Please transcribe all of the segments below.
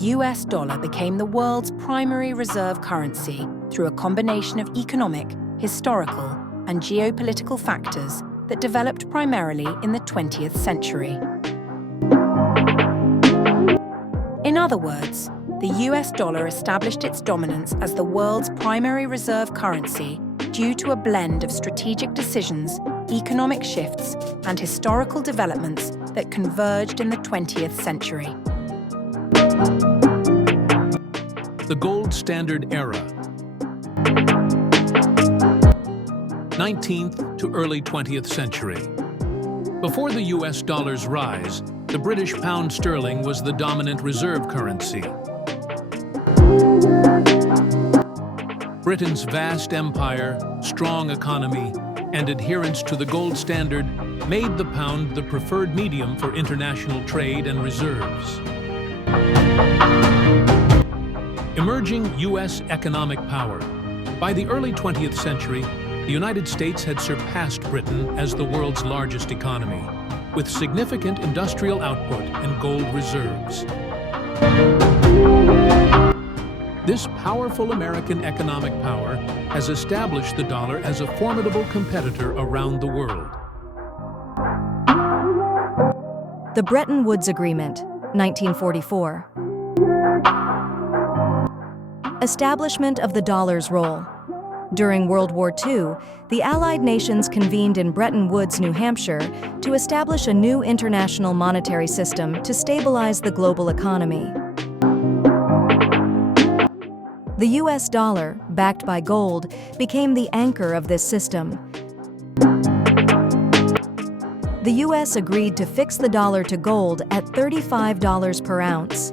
US dollar became the world's primary reserve currency through a combination of economic, historical, and geopolitical factors that developed primarily in the 20th century. In other words, the US dollar established its dominance as the world's primary reserve currency due to a blend of strategic decisions, economic shifts, and historical developments that converged in the 20th century. The gold standard era. 19th to early 20th century. Before the US dollar's rise, the British pound sterling was the dominant reserve currency. Britain's vast empire, strong economy, and adherence to the gold standard made the pound the preferred medium for international trade and reserves. Emerging U.S. economic power. By the early 20th century, the United States had surpassed Britain as the world's largest economy, with significant industrial output and gold reserves. This powerful American economic power has established the dollar as a formidable competitor around the world. The Bretton Woods Agreement, 1944. Establishment of the dollar's role. During World War II, the Allied nations convened in Bretton Woods, New Hampshire, to establish a new international monetary system to stabilize the global economy. The US dollar, backed by gold, became the anchor of this system. The US agreed to fix the dollar to gold at $35 per ounce.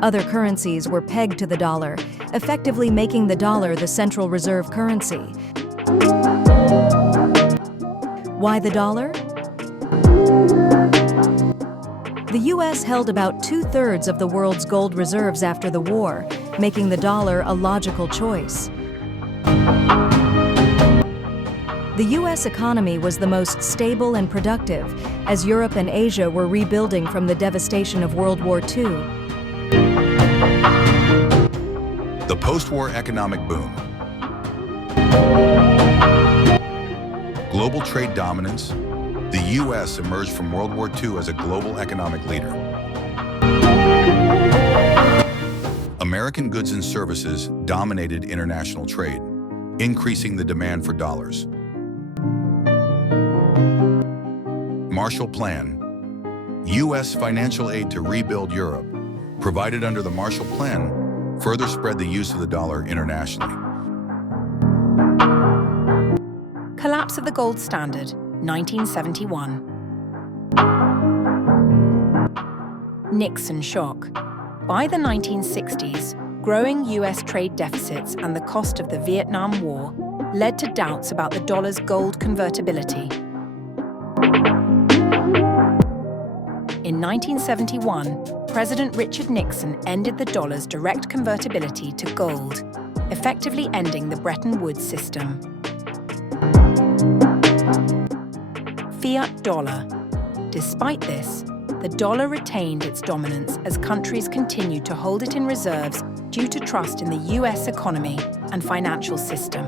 Other currencies were pegged to the dollar, effectively making the dollar the central reserve currency. Why the dollar? The US held about 2/3 of the world's gold reserves after the war, making the dollar a logical choice. The US economy was the most stable and productive, as Europe and Asia were rebuilding from the devastation of World War II. The post-war economic boom. Global trade dominance. The U.S. emerged from World War II as a global economic leader. American goods and services dominated international trade, increasing the demand for dollars. Marshall Plan. U.S. financial aid to rebuild Europe, provided under the Marshall Plan, further spread the use of the dollar internationally. Collapse of the gold standard, 1971. Nixon shock. By the 1960s, growing US trade deficits and the cost of the Vietnam War led to doubts about the dollar's gold convertibility. In 1971, President Richard Nixon ended the dollar's direct convertibility to gold, effectively ending the Bretton Woods system. Fiat dollar. Despite this, the dollar retained its dominance as countries continued to hold it in reserves due to trust in the US economy and financial system.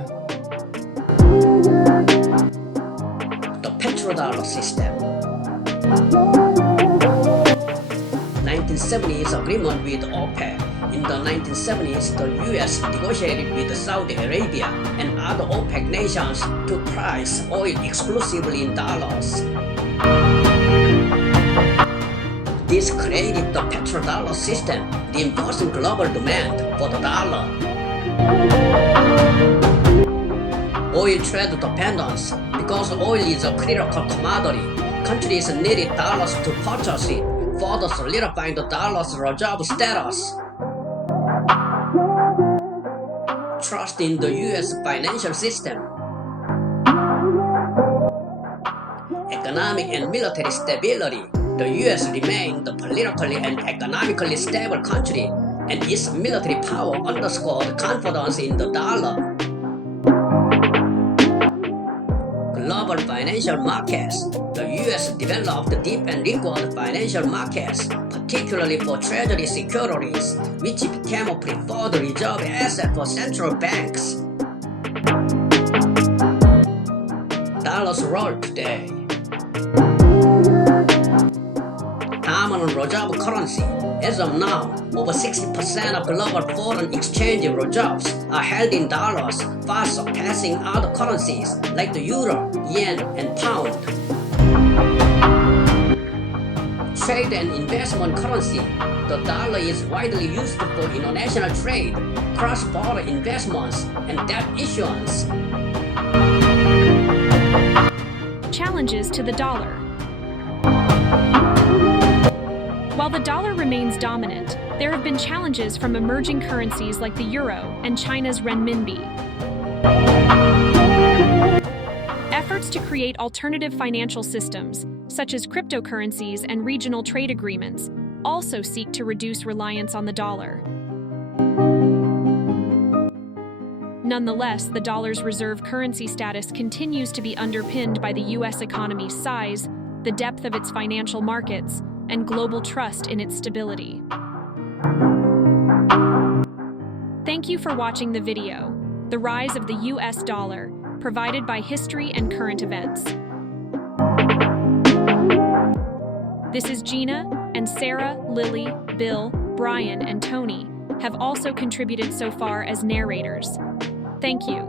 The petrodollar system. 1970s agreement with OPEC. In the 1970s, the US negotiated with Saudi Arabia and other OPEC nations to price oil exclusively in dollars. This created the petrodollar system, reinforcing global demand for the dollar. Oil trade dependence. Because oil is a critical commodity, countries needed dollars to purchase it, further solidifying the dollar's reserve status. Trust in the US financial system. Economic and military stability. The US remained the politically and economically stable country, and its military power underscored confidence in the dollar. Global financial markets. The US developed deep and liquid financial markets, particularly for treasury securities, which became a preferred reserve asset for central banks. Dollar's role today. Permanent reserve currency. As of now, over 60% of global foreign exchange reserves are held in dollars, far surpassing other currencies like the euro, yen, and pound. Trade and investment currency. The dollar is widely used for international trade, cross-border investments, and debt issuance. Challenges to the dollar. While the dollar remains dominant, there have been challenges from emerging currencies like the euro and China's renminbi. Efforts to create alternative financial systems, such as cryptocurrencies and regional trade agreements, also seek to reduce reliance on the dollar. Nonetheless, the dollar's reserve currency status continues to be underpinned by the U.S. economy's size, the depth of its financial markets, and global trust in its stability. Thank you for watching the video, The Rise of the U.S. Dollar, provided by History and Current Events. This is Gina, and Sarah, Lily, Bill, Brian, and Tony have also contributed so far as narrators. Thank you.